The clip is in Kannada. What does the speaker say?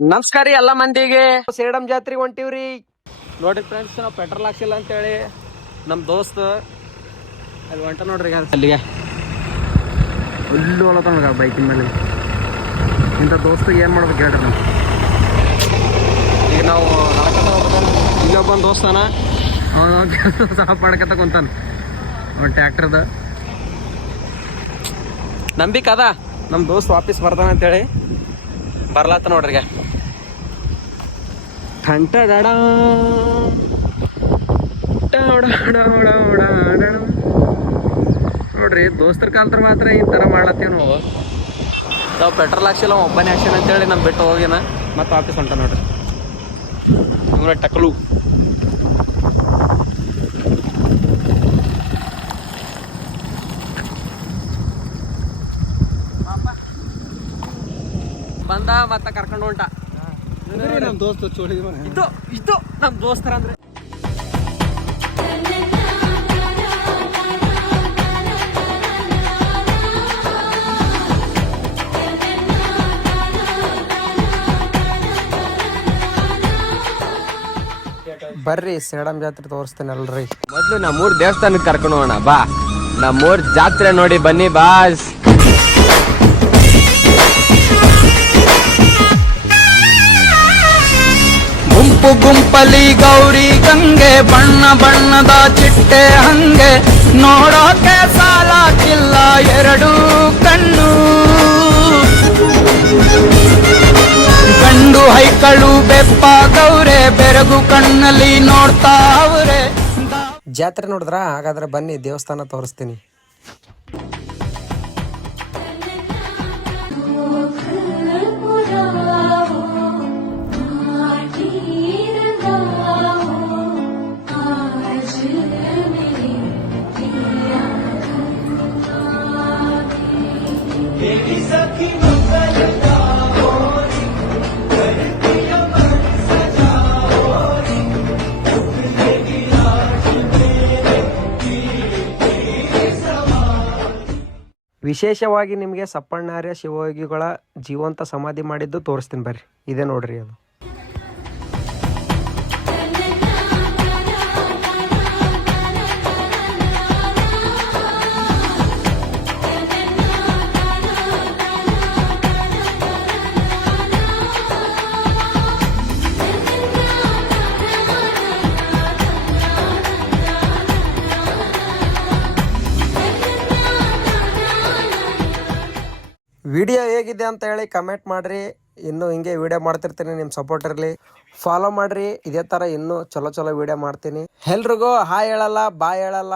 ನಮಸ್ಕಾರ ರೀ ಎಲ್ಲ ಮಂದಿಗೆ. ಸೇಡಂ ಜಾತ್ರೆಗೆ ಹೊಂಟಿವ್ರಿ ನೋಡ್ರಿ ಫ್ರೆಂಡ್ಸ್. ನಾವು ಪೆಟ್ರೋಲ್ ಹಾಕ್ಸಿಲ್ಲ ಅಂತೇಳಿ ನಮ್ಮ ದೋಸ್ತ್ ಅಲ್ಲಿ ಹೊಂಟ ನೋಡ್ರಿ ಅಲ್ಲಿಗೆ ಅಲ್ಲಿ ಒಳತ ನೋಡ್ರಿ ಬೈಕಿನ ಮೇಲೆ. ಇಂಥ ದೋಸ್ತಿಗೆ ಏನು ಮಾಡ್ಬೇಕು ಹೇಳ್ರಿ ನಾವು. ಈಗ ನಾವು ನಡ್ಕೊತ ಹೋಗ್ಬೇಕು. ಇನ್ನೊಬ್ಬನ ದೋಸ್ತಾನ ಸಹ ಪಡ್ಕತ್ತ ಕುಂತಾನ ಅವ್ನು ಟ್ಯಾಕ್ಟರ್ದ. ನಂಬಿಕೆ ಅದ ನಮ್ಮ ದೋಸ್ತ್ ವಾಪಸ್ ಬರ್ತಾನ ಅಂತೇಳಿ ಬರ್ಲಾತ ನೋಡ್ರಿ. ಈಗ ಟಂಟ ನೋಡ್ರಿ ದೋಸ್ತರ ಕಾಲತ್ರ ಮಾತ್ರ ಈ ಥರ ಮಾಡ್ಲತ್ತೀವಿ ನಾವು ಪೆಟ್ರೋಲ್ ಹಾಕ್ಸಿಲ್ಲ ಒಬ್ಬನೇ ಹಾಕ್ಸಿನ ಅಂತೇಳಿ ನಮ್ಮ ಬಿಟ್ಟು ಹೋಗಿನ ಮತ್ತೆ ವಾಪಸ್ ಹೊಂಟ ನೋಡ್ರಿ. ಇವ್ರ ಟಕ್ಲು ಬಂದ ಮತ್ತೆ ಕರ್ಕೊಂಡು ಹೊಂಟ. ನಮ್ಮ ದೋಸ್ತ ಇದು ನಮ್ಮ ದೋಸ್ತರ ಅಂದ್ರೆ ಬರ್ರಿ ಸೇಡಂ ಜಾತ್ರೆ ತೋರಿಸ್ತೇನೆ ಅಲ್ರಿ. ಮೊದ್ಲು ನಮ್ಮೂರ್ ದೇವಸ್ಥಾನಕ್ಕೆ ಕರ್ಕೊಂಡು ಹೋಗೋಣ ಬಾ. ನಮ್ಮೂರ್ ಜಾತ್ರೆ ನೋಡಿ ಬನ್ನಿ ಬಾಸ್. ಗುಂಪು ಗುಂಪಲಿ ಗೌರಿ ಗಂಗೆ, ಬಣ್ಣ ಬಣ್ಣದ ಚಿಟ್ಟೆ ಹಂಗೆ, ನೋಡೋಕೆ ಸಾಲಾಕಿಲ್ಲ ಎರಡು ಕಣ್ಣು. ಗಂಡು ಹೈಕಳು ಬೆಪ್ಪ ಗೌರೆ, ಬೆರಗು ಕಣ್ಣಲ್ಲಿ ನೋಡ್ತಾ ಅವ್ರೆ. ಜಾತ್ರೆ ನೋಡಿದ್ರ? ಹಾಗಾದ್ರೆ ಬನ್ನಿ ದೇವಸ್ಥಾನ ತೋರಿಸ್ತೀನಿ. ವಿಶೇಷವಾಗಿ ನಿಮಗೆ ಸಪ್ಪಣ್ಣಾರ್ಯ ಶಿವಯೋಗಿಗಳ ಜೀವಂತ ಸಮಾಧಿ ಮಾಡಿದ್ದು ತೋರಿಸ್ತೀನಿ ಬರ್ರಿ. ಇದೇ ನೋಡ್ರಿ ಅದು. ವಿಡಿಯೋ ಹೇಗಿದೆ ಅಂತ ಹೇಳಿ ಕಮೆಂಟ್ ಮಾಡಿರಿ. ಇನ್ನೂ ಹಿಂಗೆ ವಿಡಿಯೋ ಮಾಡ್ತಿರ್ತೀನಿ, ನಿಮ್ಮ ಸಪೋರ್ಟ್ ಇರಲಿ. ಫಾಲೋ ಮಾಡಿರಿ, ಇದೇ ಥರ ಇನ್ನೂ ಚಲೋ ವಿಡಿಯೋ ಮಾಡ್ತೀನಿ. ಎಲ್ರಿಗೂ ಹಾಯ್ ಹೇಳಲ್ಲ, ಬಾಯ್ ಹೇಳಲ್ಲ.